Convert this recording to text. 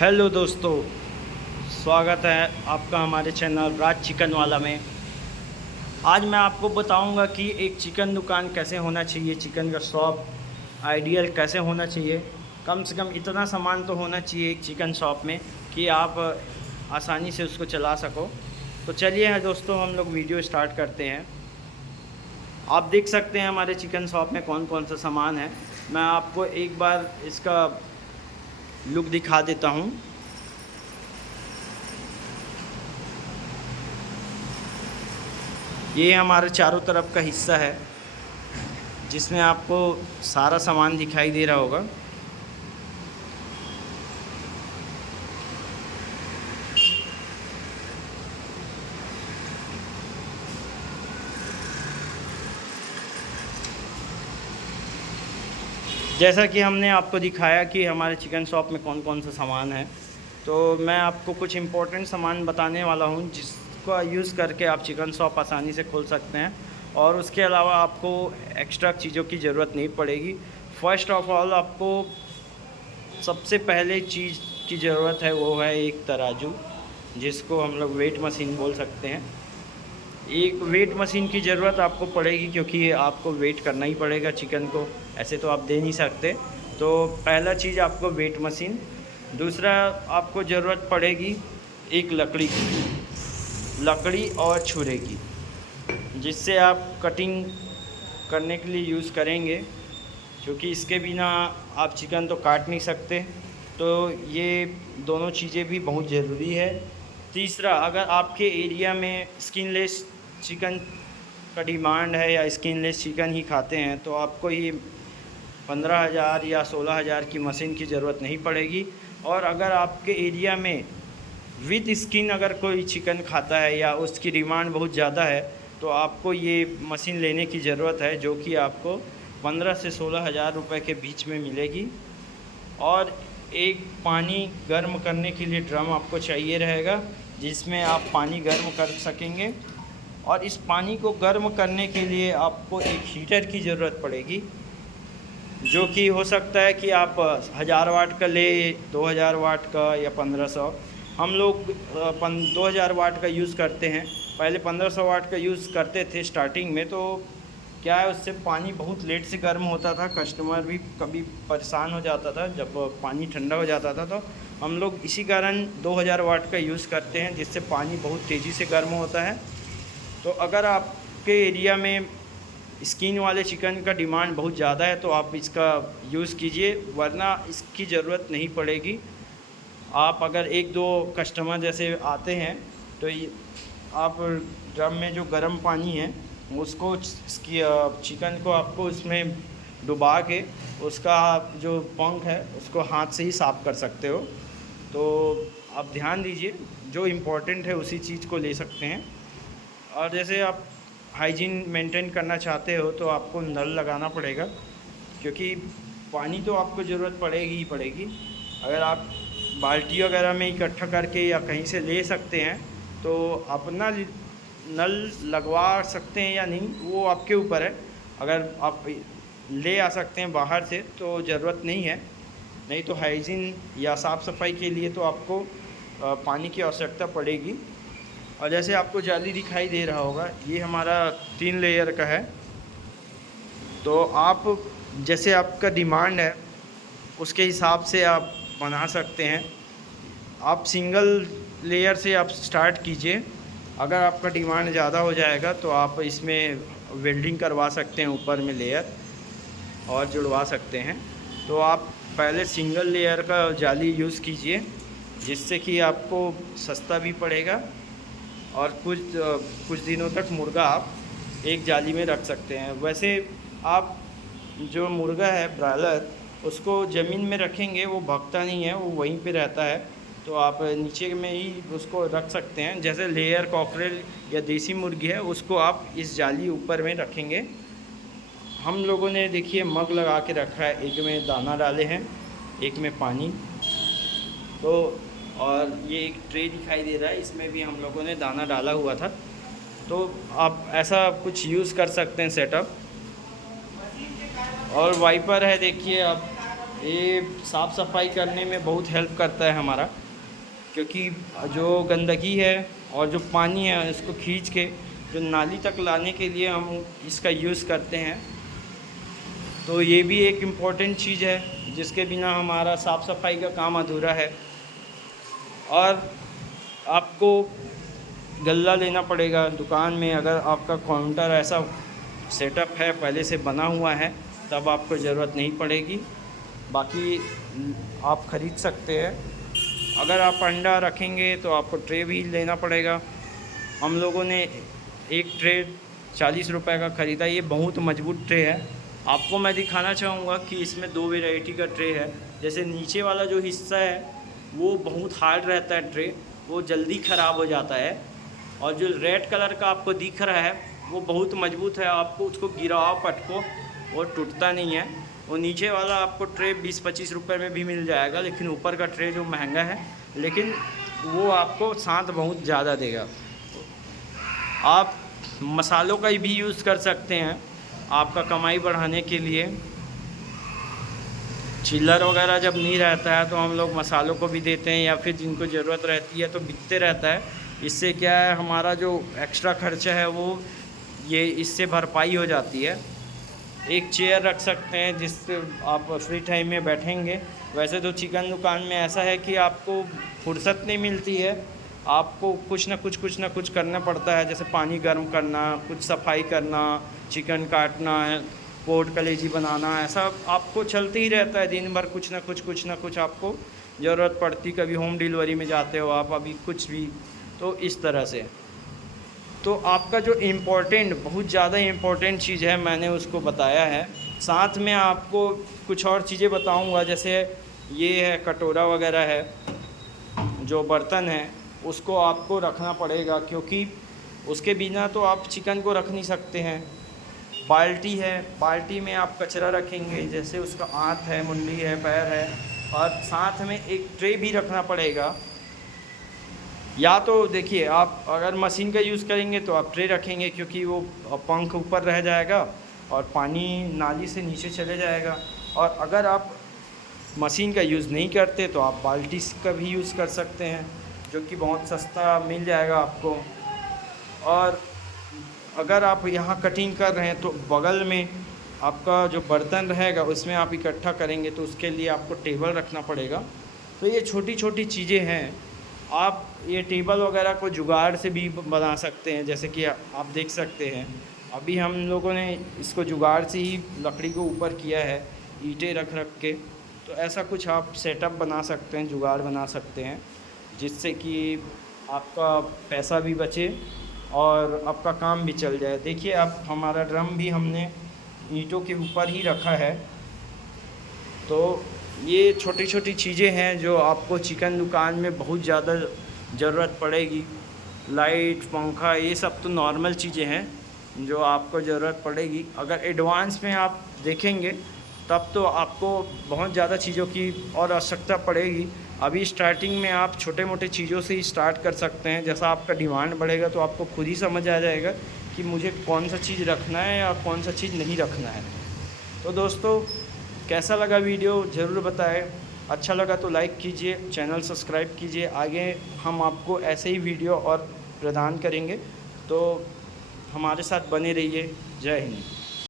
Hello दोस्तों, स्वागत है आपका हमारे चैनल राज चिकन वाला में। आज मैं आपको बताऊंगा कि एक चिकन दुकान कैसे होना चाहिए, चिकन का शॉप आइडियल कैसे होना चाहिए। कम से कम इतना सामान तो होना चाहिए एक चिकन शॉप में कि आप आसानी से उसको चला सको। तो चलिए दोस्तों, हम लोग वीडियो स्टार्ट करते हैं। आप देख सकते हैं हमारे चिकन शॉप में कौन कौन सा सामान है। मैं आपको एक बार इसका लुक दिखा देता हूँ। ये हमारे चारों तरफ का हिस्सा है जिसमें आपको सारा सामान दिखाई दे रहा होगा। जैसा कि हमने आपको दिखाया कि हमारे चिकन शॉप में कौन कौन सा सामान है, तो मैं आपको कुछ इम्पोर्टेंट सामान बताने वाला हूँ जिसका यूज़ करके आप चिकन शॉप आसानी से खोल सकते हैं और उसके अलावा आपको एक्स्ट्रा चीज़ों की ज़रूरत नहीं पड़ेगी। फ़र्स्ट ऑफ ऑल, आपको सबसे पहले चीज़ की ज़रूरत है वो है एक तराजू, जिसको हम लोग वेट मशीन बोल सकते हैं। एक वेट मशीन की ज़रूरत आपको पड़ेगी क्योंकि आपको वेट करना ही पड़ेगा चिकन को, ऐसे तो आप दे नहीं सकते। तो पहला चीज़ आपको वेट मशीन। दूसरा आपको ज़रूरत पड़ेगी एक लकड़ी और छुरे की, जिससे आप कटिंग करने के लिए यूज़ करेंगे, क्योंकि इसके बिना आप चिकन तो काट नहीं सकते। तो ये दोनों चीज़ें भी बहुत ज़रूरी है। तीसरा, अगर आपके एरिया में स्किनलेस चिकन का डिमांड है या स्किनलेस चिकन ही खाते हैं, तो आपको ये 15,000 या 16,000 की मशीन की ज़रूरत नहीं पड़ेगी। और अगर आपके एरिया में विद स्किन अगर कोई चिकन खाता है या उसकी डिमांड बहुत ज़्यादा है, तो आपको ये मशीन लेने की ज़रूरत है, जो कि आपको 15 से 16,000 रुपये के बीच में मिलेगी। और एक पानी गर्म करने के लिए ड्रम आपको चाहिए रहेगा, जिसमें आप पानी गर्म कर सकेंगे। और इस पानी को गर्म करने के लिए आपको एक हीटर की ज़रूरत पड़ेगी, जो कि हो सकता है कि आप 1000 वाट का ले, 2000 वाट का या 1500। हम लोग 2000 वाट का यूज़ करते हैं। पहले 1500 वाट का यूज़ करते थे स्टार्टिंग में। तो क्या है, उससे पानी बहुत लेट से गर्म होता था, कस्टमर भी कभी परेशान हो जाता था जब पानी ठंडा हो जाता था। तो हम लोग इसी कारण 2000 वाट का यूज़ करते हैं, जिससे पानी बहुत तेज़ी से गर्म होता है। तो अगर आपके एरिया में स्किन वाले चिकन का डिमांड बहुत ज़्यादा है, तो आप इसका यूज़ कीजिए, वरना इसकी ज़रूरत नहीं पड़ेगी। आप अगर एक दो कस्टमर जैसे आते हैं, तो आप ड्रम में जो गर्म पानी है उसको चिकन को आपको उसमें डुबा के उसका जो पंख है उसको हाथ से ही साफ़ कर सकते हो। तो आप ध्यान दीजिए, जो इम्पोर्टेंट है उसी चीज़ को ले सकते हैं। और जैसे आप हाइजीन मेंटेन करना चाहते हो, तो आपको नल लगाना पड़ेगा, क्योंकि पानी तो आपको ज़रूरत पड़ेगी ही पड़ेगी। अगर आप बाल्टी वगैरह में इकट्ठा करके या कहीं से ले सकते हैं, तो अपना नल लगवा सकते हैं या नहीं, वो आपके ऊपर है। अगर आप ले आ सकते हैं बाहर से तो ज़रूरत नहीं है, नहीं तो हाइजीन या साफ़ सफाई के लिए तो आपको पानी की आवश्यकता पड़ेगी। और जैसे आपको जाली दिखाई दे रहा होगा, ये हमारा 3 लेयर का है। तो आप जैसे आपका डिमांड है उसके हिसाब से आप बना सकते हैं। आप सिंगल लेयर से आप स्टार्ट कीजिए। अगर आपका डिमांड ज़्यादा हो जाएगा तो आप इसमें वेल्डिंग करवा सकते हैं, ऊपर में लेयर और जुड़वा सकते हैं। तो आप पहले सिंगल लेयर का जाली यूज़ कीजिए, जिससे कि आपको सस्ता भी पड़ेगा और कुछ दिनों तक मुर्गा आप एक जाली में रख सकते हैं। वैसे आप जो मुर्गा है ब्रायलर, उसको ज़मीन में रखेंगे वो भागता नहीं है, वो वहीं पे रहता है। तो आप नीचे में ही उसको रख सकते हैं। जैसे लेयर कॉकरेल या देसी मुर्गी है, उसको आप इस जाली ऊपर में रखेंगे। हम लोगों ने देखिए मग लगा के रखा है, एक में दाना डाले हैं, एक में पानी। तो और ये एक ट्रे दिखाई दे रहा है, इसमें भी हम लोगों ने दाना डाला हुआ था। तो आप ऐसा कुछ यूज़ कर सकते हैं सेटअप। और वाइपर है, देखिए आप ये साफ़ सफाई करने में बहुत हेल्प करता है हमारा, क्योंकि जो गंदगी है और जो पानी है उसको खींच के जो नाली तक लाने के लिए हम इसका यूज़ करते हैं। तो ये भी एक इम्पॉर्टेंट चीज़ है जिसके बिना हमारा साफ़ सफाई का काम अधूरा है। और आपको गल्ला लेना पड़ेगा दुकान में, अगर आपका काउंटर ऐसा सेटअप है पहले से बना हुआ है तब आपको ज़रूरत नहीं पड़ेगी, बाकी आप ख़रीद सकते हैं। अगर आप अंडा रखेंगे तो आपको ट्रे भी लेना पड़ेगा। हम लोगों ने एक ट्रे 40 रुपए का ख़रीदा, ये बहुत मजबूत ट्रे है। आपको मैं दिखाना चाहूँगा कि इसमें 2 वैरायटी का ट्रे है। जैसे नीचे वाला जो हिस्सा है वो बहुत हार्ड रहता है ट्रे, वो जल्दी ख़राब हो जाता है, और जो रेड कलर का आपको दिख रहा है वो बहुत मजबूत है, आपको उसको गिराओ पटको वो टूटता नहीं है। वो नीचे वाला आपको ट्रे 20-25 रुपए में भी मिल जाएगा, लेकिन ऊपर का ट्रे जो महंगा है, लेकिन वो आपको साथ बहुत ज़्यादा देगा। आप मसालों का भी यूज़ कर सकते हैं आपका कमाई बढ़ाने के लिए। चिल्लर वगैरह जब नहीं रहता है तो हम लोग मसालों को भी देते हैं, या फिर जिनको ज़रूरत रहती है तो बिकते रहता है। इससे क्या है, हमारा जो एक्स्ट्रा खर्चा है वो ये इससे भरपाई हो जाती है। एक चेयर रख सकते हैं जिससे आप फ्री टाइम में बैठेंगे। वैसे तो चिकन दुकान में ऐसा है कि आपको फुर्सत नहीं मिलती है, आपको कुछ ना कुछ करना पड़ता है, जैसे पानी गर्म करना, कुछ सफाई करना, चिकन काटना, पोट कलेजी बनाना, ऐसा आपको चलते ही रहता है दिन भर। कुछ ना कुछ आपको ज़रूरत पड़ती, कभी होम डिलीवरी में जाते हो आप, अभी कुछ भी, तो इस तरह से। तो आपका जो बहुत ज़्यादा इम्पोर्टेंट चीज़ है मैंने उसको बताया है। साथ में आपको कुछ और चीज़ें बताऊंगा, जैसे ये है कटोरा वगैरह है, जो बर्तन है उसको आपको रखना पड़ेगा, क्योंकि उसके बिना तो आप चिकन को रख नहीं सकते हैं। बाल्टी है, बाल्टी में आप कचरा रखेंगे, जैसे उसका आँत है, मुंडी है, पैर है, और साथ में एक ट्रे भी रखना पड़ेगा। या तो देखिए, आप अगर मशीन का यूज़ करेंगे तो आप ट्रे रखेंगे, क्योंकि वो पंख ऊपर रह जाएगा और पानी नाली से नीचे चले जाएगा। और अगर आप मशीन का यूज़ नहीं करते तो आप बाल्टी का भी यूज़ कर सकते हैं, जो कि बहुत सस्ता मिल जाएगा आपको। और अगर आप यहाँ कटिंग कर रहे हैं तो बगल में आपका जो बर्तन रहेगा उसमें आप इकट्ठा करेंगे, तो उसके लिए आपको टेबल रखना पड़ेगा। तो ये छोटी छोटी चीज़ें हैं। आप ये टेबल वगैरह को जुगाड़ से भी बना सकते हैं, जैसे कि आप देख सकते हैं अभी हम लोगों ने इसको जुगाड़ से ही लकड़ी को ऊपर किया है, ईंटें रख के। तो ऐसा कुछ आप सेटअप बना सकते हैं, जुगाड़ बना सकते हैं, जिससे कि आपका पैसा भी बचे और आपका काम भी चल जाए। देखिए, अब हमारा ड्रम भी हमने ईंटों के ऊपर ही रखा है। तो ये छोटी छोटी चीज़ें हैं जो आपको चिकन दुकान में बहुत ज़्यादा ज़रूरत पड़ेगी। लाइट, पंखा, ये सब तो नॉर्मल चीज़ें हैं जो आपको ज़रूरत पड़ेगी। अगर एडवांस में आप देखेंगे तब तो आपको बहुत ज़्यादा चीज़ों की और आवश्यकता पड़ेगी। अभी स्टार्टिंग में आप छोटे मोटे चीज़ों से ही स्टार्ट कर सकते हैं। जैसा आपका डिमांड बढ़ेगा तो आपको खुद ही समझ आ जाएगा कि मुझे कौन सा चीज़ रखना है या कौन सा चीज़ नहीं रखना है। तो दोस्तों, कैसा लगा वीडियो ज़रूर बताएं। अच्छा लगा तो लाइक कीजिए, चैनल सब्सक्राइब कीजिए। आगे हम आपको ऐसे ही वीडियो और प्रदान करेंगे, तो हमारे साथ बने रहिए। जय हिंद।